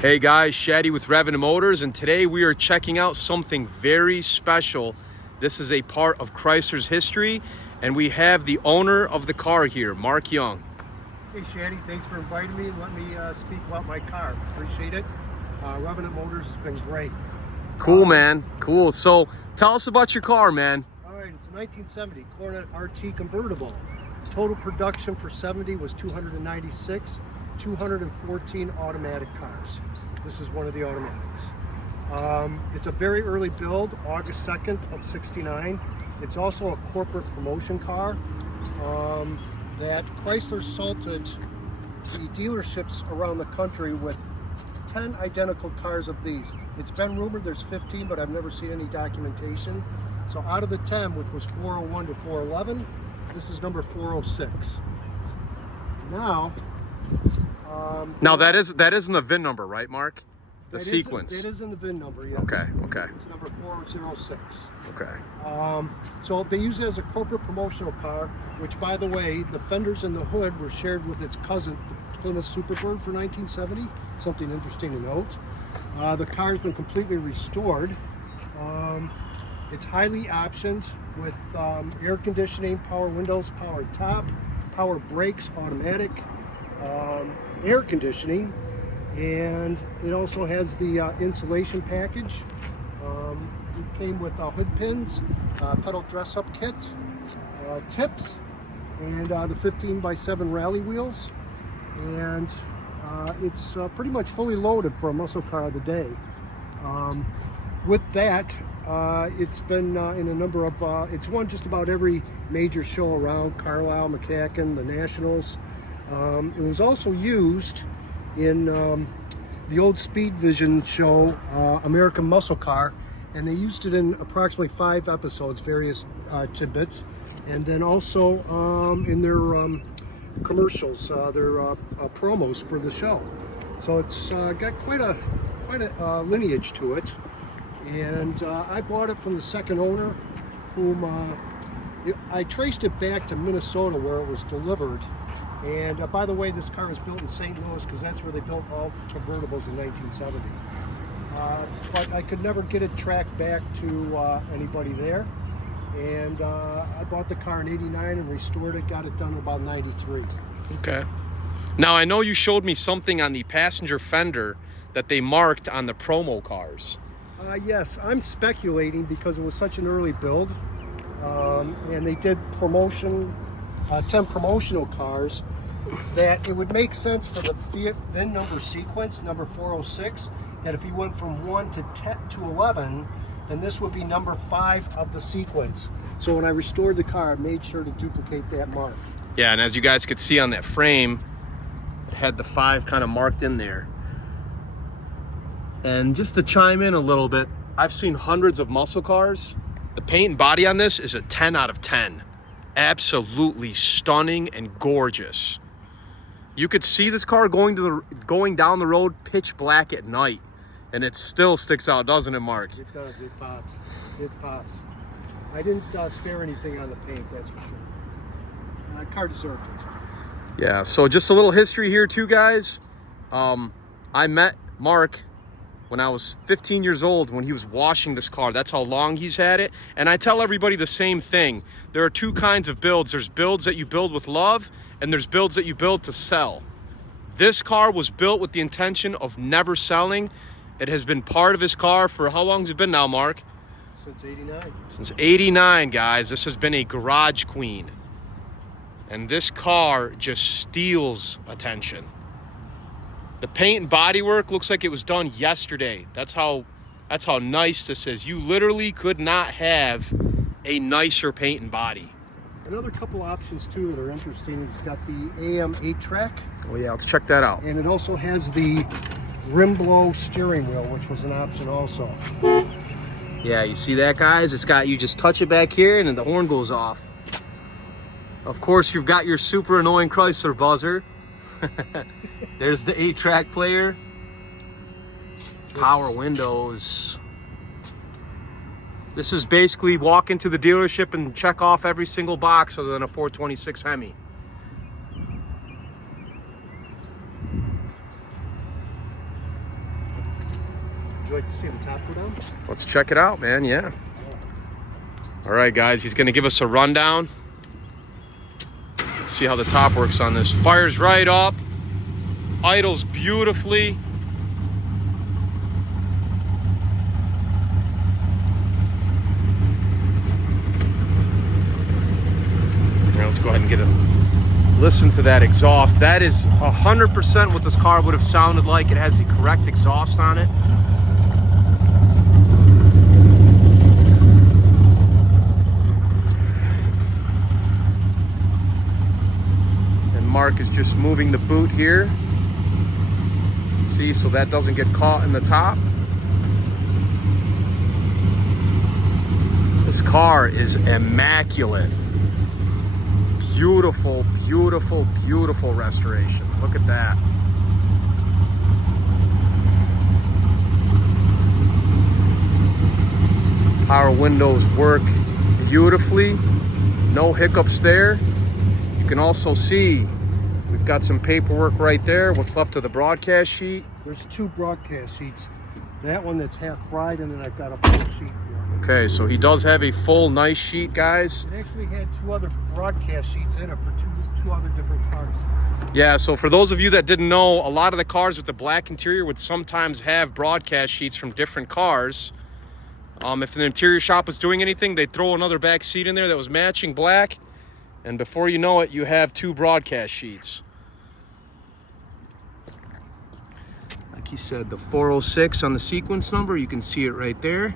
Hey guys, Shaddy with Revenant Motors, and today we are checking out something very special. This is a part of Chrysler's history, and we have the owner of the car here, Mark Young. Hey Shaddy, thanks for inviting me and let me speak about my car. Appreciate it. Revenant Motors has been great. Cool, man. Cool. So tell us about your car, man. All right, it's a 1970 Coronet RT convertible. Total production for 70 was 296, 214 automatic cars. This is one of the automatics. It's a very early build, August 2nd of 69. It's also a corporate promotion car that Chrysler salted the dealerships around the country with 10 identical cars of these. It's been rumored there's 15, but I've never seen any documentation. So out of the 10, which was 401 to 411, this is number 406. Now, that is in the VIN number, right, Mark? The sequence. It is in the VIN number, yes. Okay. It's number 406. Okay. So they use it as a corporate promotional car, which, by the way, the fenders in the hood were shared with its cousin, the Plymouth Superbird, for 1970. Something interesting to note. The car's been completely restored. It's highly optioned with air conditioning, power windows, power top, power brakes, automatic, air conditioning, and it also has the insulation package. It came with hood pins, pedal dress-up kit, tips, and the 15x7 rally wheels. And it's pretty much fully loaded for a muscle car of the day. With that, it's been in a number of, it's won just about every major show around, Carlisle, McCacken, the Nationals. It was also used in the old Speed Vision show, American Muscle Car, and they used it in approximately 5 episodes, various tidbits, and then also in their commercials, their promos for the show. So it's got quite a lineage to it, and I bought it from the second owner, whom I traced it back to Minnesota where it was delivered. And by the way, this car was built in St. Louis because that's where they built all convertibles in 1970. But I could never get it tracked back to anybody there. And I bought the car in '89 and restored it, got it done in about '93. Okay. Now, I know you showed me something on the passenger fender that they marked on the promo cars. Yes, I'm speculating because it was such an early build. And they did promotion, 10 promotional cars, that it would make sense for the VIN number sequence, number 406, that if you went from 1 to 10 to 11, then this would be number 5 of the sequence. So when I restored the car, I made sure to duplicate that mark. Yeah, and as you guys could see on that frame, it had the 5 kind of marked in there. And just to chime in a little bit, I've seen hundreds of muscle cars. The paint and body on this is a 10 out of 10. Absolutely stunning and gorgeous. You could see this car going down the road pitch black at night, and it still sticks out, doesn't it, Mark? It does. It pops. It pops. I didn't spare anything on the paint, that's for sure. The car deserved it. Yeah. So just a little history here, too, guys. I met Mark when I was 15 years old, when he was washing this car. That's how long he's had it. And I tell everybody the same thing. There are 2 kinds of builds. There's builds that you build with love, and there's builds that you build to sell. This car was built with the intention of never selling. It has been part of his car for, how long has it been now, Mark? Since '89. Since '89, guys. This has been a garage queen. And this car just steals attention. The paint and bodywork looks like it was done yesterday. That's how nice this is. You literally could not have a nicer paint and body. Another couple options too that are interesting. It's got the AM 8-track. Oh yeah, let's check that out. And it also has the rim blow steering wheel, which was an option also. Yeah, you see that, guys? It's got, you just touch it back here and then the horn goes off. Of course, you've got your super annoying Chrysler buzzer. There's the 8-track player. Power windows. This is basically walk into the dealership and check off every single box other than a 426 Hemi. you like to see the top go down? Let's check it out, man. Yeah. All right, guys. He's going to give us a rundown. Let's see how the top works on this. Fires right up. Idles beautifully. Now let's go ahead and get a listen to that exhaust. That is 100% what this car would have sounded like. It has the correct exhaust on it. And Mark is just moving the boot here. See, so that doesn't get caught in the top. This car is immaculate. Beautiful, beautiful, beautiful restoration. Look at that. Power windows work beautifully. No hiccups there. You can also see we've got some paperwork right there. What's left of the broadcast sheet. There's 2 broadcast sheets. That one that's half fried, and then I've got a full sheet here. Okay, so he does have a full nice sheet, guys. It actually had 2 other broadcast sheets in it for two other different cars. Yeah, so for those of you that didn't know, a lot of the cars with the black interior would sometimes have broadcast sheets from different cars. If the interior shop was doing anything, they'd throw another back seat in there that was matching black, and before you know it, you have 2 broadcast sheets. Like he said, the 406 on the sequence number, you can see it right there.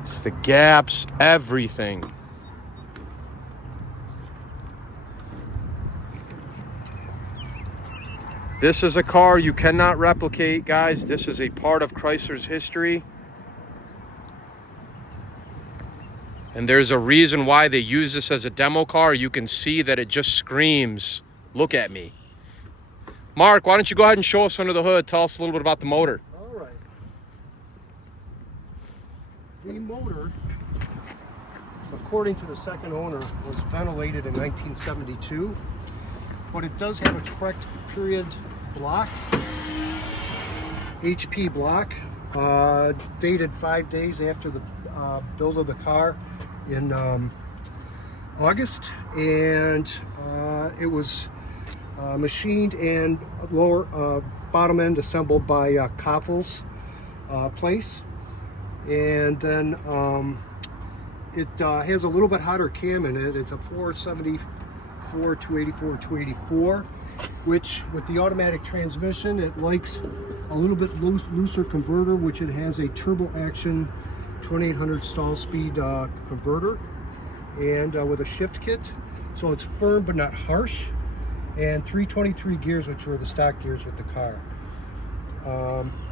It's the gaps, everything. This is a car you cannot replicate, guys. This is a part of Chrysler's history. And there's a reason why they use this as a demo car. You can see that it just screams, look at me. Mark, why don't you go ahead and show us under the hood. Tell us a little bit about the motor. All right. The motor, according to the second owner, was ventilated in 1972, but it does have a correct period block, HP block, dated 5 days after the build of the car in August, and it was machined and lower bottom end assembled by Koffel's place. And then it has a little bit hotter cam in it. It's a 474, 284, 284, which with the automatic transmission, it likes a little bit looser converter, which it has a turbo action 2800 stall speed converter, and with a shift kit. So it's firm but not harsh, and 323 gears, which were the stock gears with the car.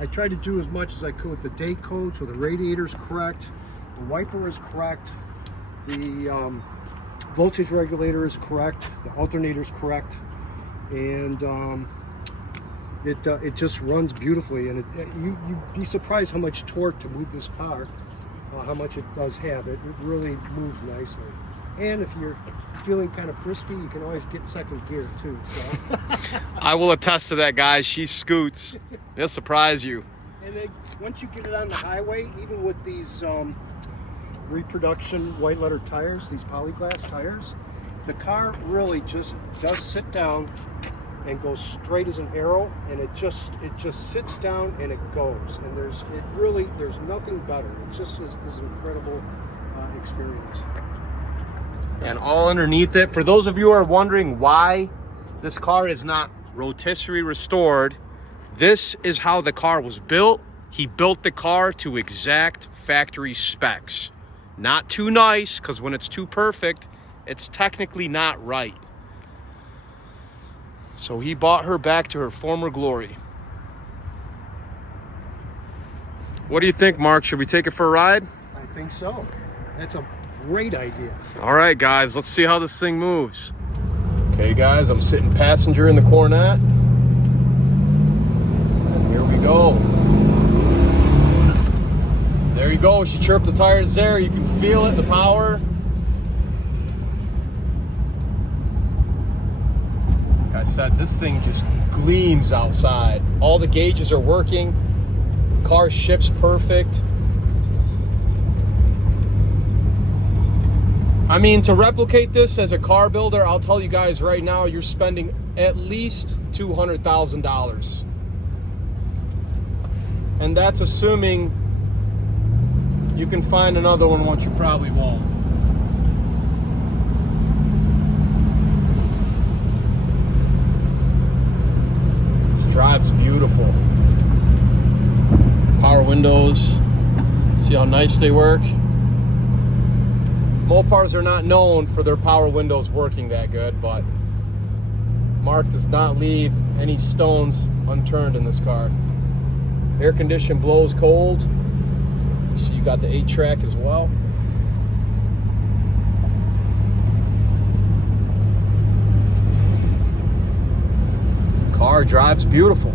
I tried to do as much as I could with the date code, so the radiator is correct, the wiper is correct, the voltage regulator is correct, the alternator is correct, and it just runs beautifully. And you'd be surprised how much torque to move this car, how much it does have. It really moves nicely. And if you're feeling kind of frisky, you can always get second gear too. So I will attest to that, guys. She scoots. It'll surprise you. And then once you get it on the highway, even with these reproduction white letter tires, these polyglass tires, the car really just does sit down and goes straight as an arrow, and it just sits down and it goes. And there's nothing better. It just is an incredible experience. And all underneath it, for those of you who are wondering why this car is not rotisserie restored, this is how the car was built. He built the car to exact factory specs. Not too nice, because when it's too perfect, it's technically not right. So he brought her back to her former glory. What do you think, Mark? Should we take it for a ride? I think so. That's a great idea. All right, guys, let's see how this thing moves. Okay, guys, I'm sitting passenger in the Coronet. And here we go. There you go. She chirped the tires there. You can feel it, the power. Like I said, this thing just gleams outside. All the gauges are working. Car shifts perfect. I mean, to replicate this as a car builder, I'll tell you guys right now, you're spending at least $200,000. And that's assuming you can find another one, which you probably won't. This drive's beautiful. Power windows. See how nice they work? Mopars are not known for their power windows working that good, but Mark does not leave any stones unturned in this car. Air condition blows cold. You see you got the 8-track as well. Car drives beautiful.